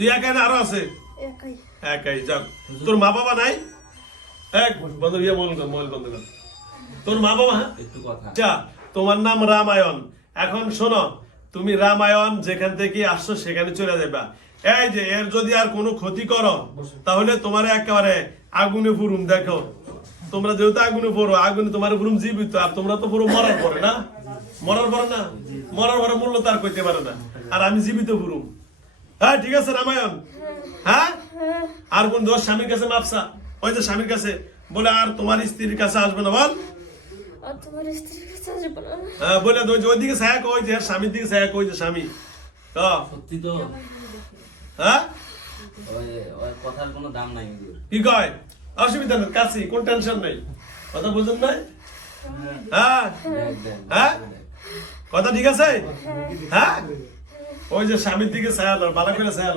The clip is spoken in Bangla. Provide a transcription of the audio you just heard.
তুই একাই না আরও আছে? একাই। একাই যাক। তোর মা বাবা নাই? এক বন্ধ ইয়ে মোবাইল মোবাইল বন্ধ কর তোর মা বাবা হ্যাঁ? একটু কথা। আচ্ছা তোমার নাম রামায়ণ। এখন শোনো তুমি রামায়ণ যেখান থেকে আসছো সেখানে চলে যাবা এই যে এর যদি আর কোনো ক্ষতি করো তাহলে তোমার একেবারে আগুনে ফুরুম দেখো। তোমরা যেহেতু আগুনে পড়ো আগুনে তোমার ফুরুম জীবিত আর তোমরা তো পুরো মরার পরে না? মরার পরে না? মরার পরে মূল্য তার করতে পারে না। আর আমি জীবিত ফুরুম হ্যাঁ ঠিক আছে রামায়ণ। হ্যাঁ? আর কোন দোষ স্বামীর কাছে মাপসা। ওই যে স্বামীর কাছে। বলে আর তোমার স্ত্রীর কাছে আসবে না বল। আর তোমার স্ত্রীর কাছে আসব না। হ্যাঁ, বলে ওই যে ওইদিকে ছায়া কই যে স্বামীর দিকে ছায়া কই যে স্বামী। সত্যি তো? হ্যাঁ? ওই ওই কথার কোনো দাম নাই কি কয়? অসুবিধা নেই কাছে কোন টেনশন নেই। কথা বুঝুন নাই? হ্যাঁ। দেখ, হ্যাঁ? কথা ঠিক আছে? হ্যাঁ? ওই যে স্বামীর দিকে ছায়া লো ভালো করে ছায়া